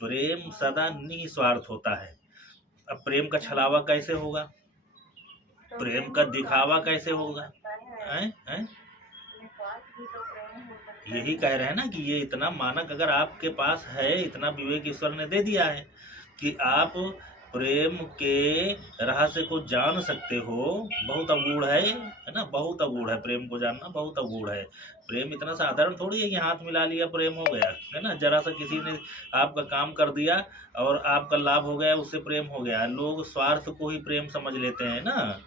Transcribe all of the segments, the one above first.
प्रेम सदा निस्वार्थ होता है। अब प्रेम का छलावा कैसे होगा, प्रेम का दिखावा कैसे होगा? हैं? यही कह रहे हैं ना कि ये इतना मानक अगर आपके पास है, इतना विवेक ईश्वर ने दे दिया है कि आप प्रेम के रहस्य को जान सकते हो। बहुत अगूढ़ है ना, बहुत अगूढ़ है, प्रेम को जानना बहुत अगूढ़ है। प्रेम इतना साधारण थोड़ी है कि हाथ मिला लिया प्रेम हो गया, है ना। जरा सा किसी ने आपका काम कर दिया और आपका लाभ हो गया, उससे प्रेम हो गया। लोग स्वार्थ को ही प्रेम समझ लेते हैं ना।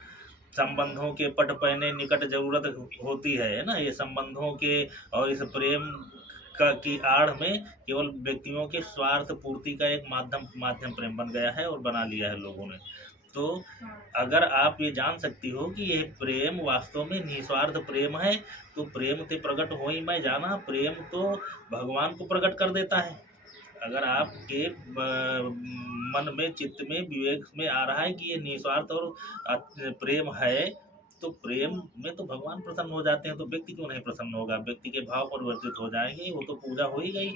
संबंधों के पट पहने निकट जरूरत होती है ना। ये संबंधों के और इस प्रेम का की आड़ में केवल व्यक्तियों के स्वार्थ पूर्ति का एक माध्यम प्रेम बन गया है और बना लिया है लोगों ने। तो अगर आप ये जान सकती हो कि यह प्रेम वास्तव में निस्वार्थ प्रेम है, तो प्रेम ते प्रकट हो ही मैं जाना। प्रेम तो भगवान को प्रकट कर देता है। अगर आपके मन में, चित्त में, विवेक में आ रहा है कि ये निस्वार्थ और प्रेम है, तो प्रेम में तो भगवान प्रसन्न हो जाते हैं, तो व्यक्ति क्यों नहीं प्रसन्न होगा? व्यक्ति के भाव परिवर्तित हो जाएंगे, वो तो पूजा हो ही गई।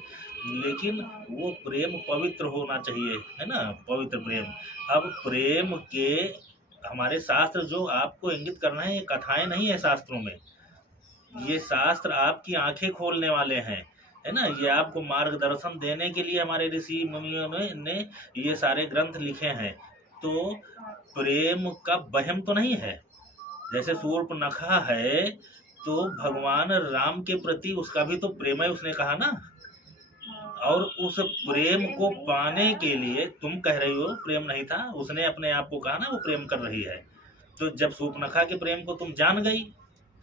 लेकिन वो प्रेम पवित्र होना चाहिए, है ना, पवित्र प्रेम। अब प्रेम के हमारे शास्त्र जो आपको इंगित करना है, ये कथाएं नहीं है शास्त्रों में, ये शास्त्र आपकी आंखें खोलने वाले हैं, है ना। ये आपको मार्गदर्शन देने के लिए हमारे ऋषि मुनियों ने ये सारे ग्रंथ लिखे हैं। तो प्रेम का वहम तो नहीं है। जैसे शूर्पणखा है, तो भगवान राम के प्रति उसका भी तो प्रेम है, उसने कहा ना। और उस प्रेम को पाने के लिए, तुम कह रही हो प्रेम नहीं था, उसने अपने आप को कहा ना वो प्रेम कर रही है। तो जब शूर्पणखा के प्रेम को तुम जान गई,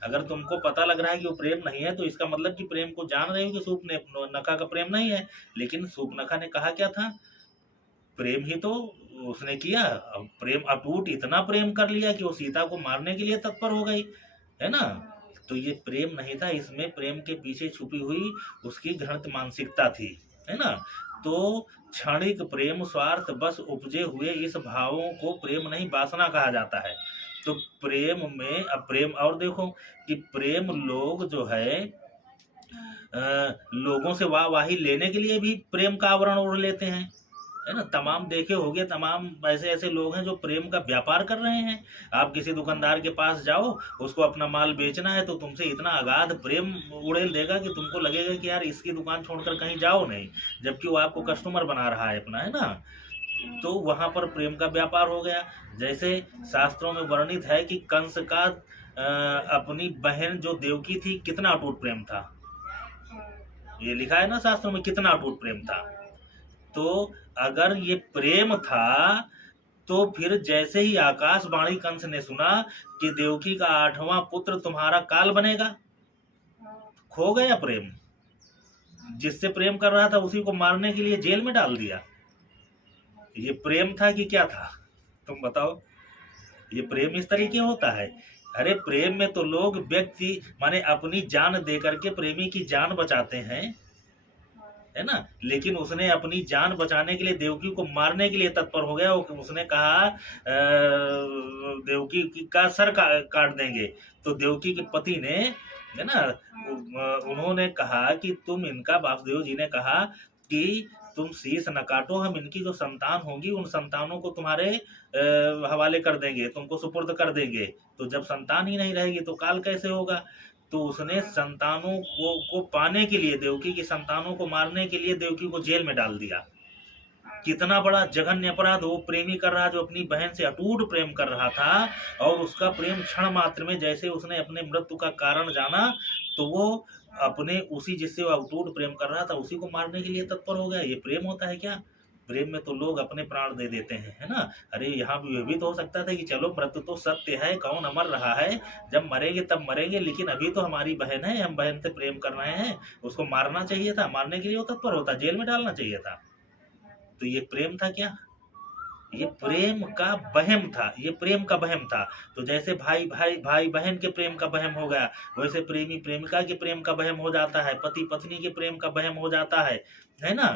अगर तुमको पता लग रहा है कि वो प्रेम नहीं है, तो इसका मतलब कि प्रेम को जान रही हो कि शूर्पणखा का प्रेम नहीं है। लेकिन शूर्पणखा ने कहा क्या था? प्रेम ही तो उसने किया। अब प्रेम अटूट, इतना प्रेम कर लिया कि वो सीता को मारने के लिए तत्पर हो गई, है ना। तो ये प्रेम नहीं था, इसमें प्रेम के पीछे छुपी हुई उसकी घृणित मानसिकता थी, है ना। तो क्षणिक प्रेम, स्वार्थ बस उपजे हुए इस भावों को प्रेम नहीं, वासना कहा जाता है। तो प्रेम में, अब प्रेम और देखो कि प्रेम लोग जो है लोगों से वाहवाही लेने के लिए भी प्रेम का आवरण ओढ़ लेते हैं, है ना। तमाम देखे होंगे, तमाम ऐसे ऐसे लोग हैं जो प्रेम का व्यापार कर रहे हैं। आप किसी दुकानदार के पास जाओ, उसको अपना माल बेचना है, तो तुमसे इतना अगाध प्रेम उड़ेल देगा कि तुमको लगेगा कि यार इसकी दुकान छोड़कर कहीं जाओ नहीं, जबकि वो आपको कस्टमर बना रहा है अपना, है ना। तो वहां पर प्रेम का व्यापार हो गया। जैसे शास्त्रों में वर्णित है कि कंस का अपनी बहन जो देवकी थी, कितना अटूट प्रेम था। ये लिखा है ना शास्त्रों में, कितना अटूट प्रेम था। तो अगर ये प्रेम था, तो फिर जैसे ही आकाशवाणी कंस ने सुना कि देवकी का 8वां पुत्र तुम्हारा काल बनेगा, खो गया प्रेम। जिससे प्रेम कर रहा था उसी को मारने के लिए जेल में डाल दिया। ये प्रेम था कि क्या था? तुम बताओ। ये प्रेम इस तरीके होता है। अरे प्रेम में तो लोग व्यक्ति माने अपनी जान दे करके प्रेमी की जान बचाते हैं, है ना। लेकिन उसने अपनी जान बचाने के लिए देवकी को मारने के लिए तत्पर हो गया। उसने कहा देवकी का सर काट देंगे। तो देवकी के पति ने, है ना, उन्होंने कहा कि तुम इनका, वासुदेव जी ने कहा कि तुम शीश न काटो, हम इनकी जो संतान होंगी उन संतानों को तुम्हारे हवाले कर देंगे, तुमको सुपुर्द कर देंगे। तो जब संतान ही नहीं रहेगी तो काल कैसे होगा? तो उसने संतानों को पाने के लिए, देवकी की संतानों को मारने के लिए देवकी को जेल में डाल दिया। कितना बड़ा जघन्य अपराध वो प्रेमी कर रहा, जो अपनी बहन से अटूट प्रेम कर रहा था। और उसका प्रेम क्षण मात्र में, जैसे उसने अपने मृत्यु का कारण जाना, तो वो अपने उसी जिससे वो अटूट प्रेम कर रहा था उसी को मारने के लिए तत्पर हो गया। ये प्रेम होता है क्या? प्रेम में तो लोग अपने प्राण दे देते हैं, है ना। अरे यहाँ भी भी तो हो सकता था कि चलो मृत्यु तो सत्य है, कौन अमर रहा है, जब मरेंगे तब मरेंगे, लेकिन अभी तो हमारी बहन है, हम बहन से प्रेम कर रहे हैं, उसको मारना चाहिए था, मारने के लिए वो तत्पर होता, जेल में डालना चाहिए था। तो ये प्रेम था क्या? ये प्रेम का वहम था, ये प्रेम का वहम था। तो जैसे भाई भाई भाई बहन के प्रेम का वहम हो गया, वैसे प्रेमी प्रेमिका के प्रेम का वहम हो जाता है, पति पत्नी के प्रेम का वहम हो जाता है ना।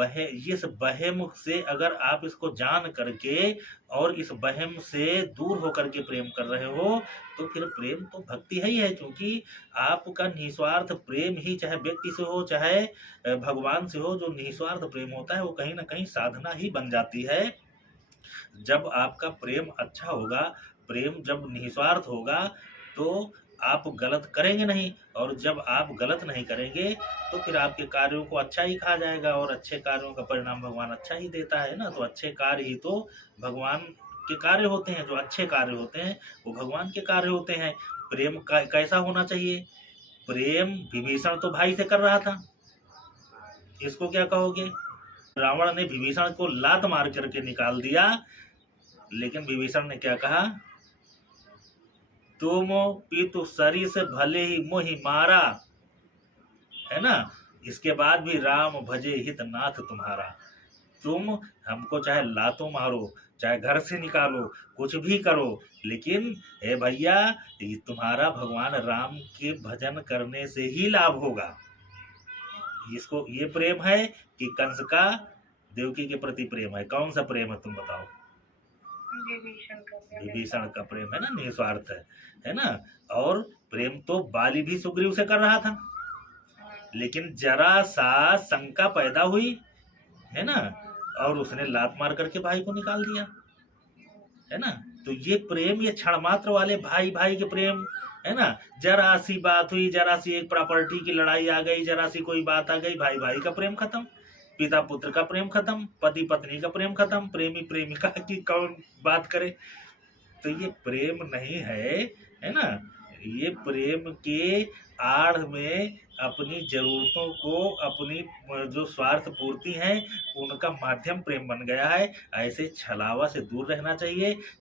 इस वहम से अगर आप इसको जान करके और इस वहम से दूर होकर के प्रेम कर रहे हो, तो फिर प्रेम तो भक्ति है ही है, क्योंकि आपका निस्वार्थ प्रेम ही, चाहे व्यक्ति से हो चाहे भगवान से हो, जो निस्वार्थ प्रेम होता है वो कहीं ना कहीं साधना ही बन जाती है। जब आपका प्रेम अच्छा होगा, प्रेम जब निस्वार्थ होगा, तो आप गलत करेंगे नहीं, और जब आप गलत नहीं करेंगे तो फिर आपके कार्यों को अच्छा ही कहा जाएगा, और अच्छे कार्यों का परिणाम भगवान अच्छा ही देता है ना। तो अच्छे कार्य ही तो भगवान के कार्य होते हैं, जो अच्छे कार्य होते हैं वो भगवान के कार्य होते हैं। प्रेम कैसा होना चाहिए? प्रेम विभीषण तो भाई से कर रहा था, इसको क्या कहोगे? रावण ने विभीषण को लात मार करके निकाल दिया, लेकिन विभीषण ने क्या कहा? तुम पितु सरी से भले ही मोहि मारा, है ना। इसके बाद भी राम भजे हित नाथ तुम्हारा। तुम हमको चाहे लातों मारो, चाहे घर से निकालो, कुछ भी करो, लेकिन हे भैया, ये तुम्हारा भगवान राम के भजन करने से ही लाभ होगा। इसको ये प्रेम है कि कंस का देवकी के प्रति प्रेम है? कौन सा प्रेम है, तुम बताओ? विभीषण का प्रेम है ना, निस्वार्थ है ना। और प्रेम तो बाली भी सुग्रीव से कर रहा था, लेकिन जरा सा शंका पैदा हुई, है ना, और उसने लात मार करके भाई को निकाल दिया, है ना। तो ये प्रेम, ये क्षण मात्र वाले भाई भाई के प्रेम, है ना। जरा सी बात हुई, जरा सी एक प्रॉपर्टी की लड़ाई आ गई, जरा सी कोई बात आ गई, भाई भाई का प्रेम खत्म, पिता पुत्र का प्रेम खत्म, पति पत्नी का प्रेम खत्म, प्रेमी प्रेमिका की कौन बात करे। तो ये प्रेम नहीं है ना। ये प्रेम के आड़ में अपनी जरूरतों को, अपनी जो स्वार्थ पूर्ति है, उनका माध्यम प्रेम बन गया है। ऐसे छलावा से दूर रहना चाहिए।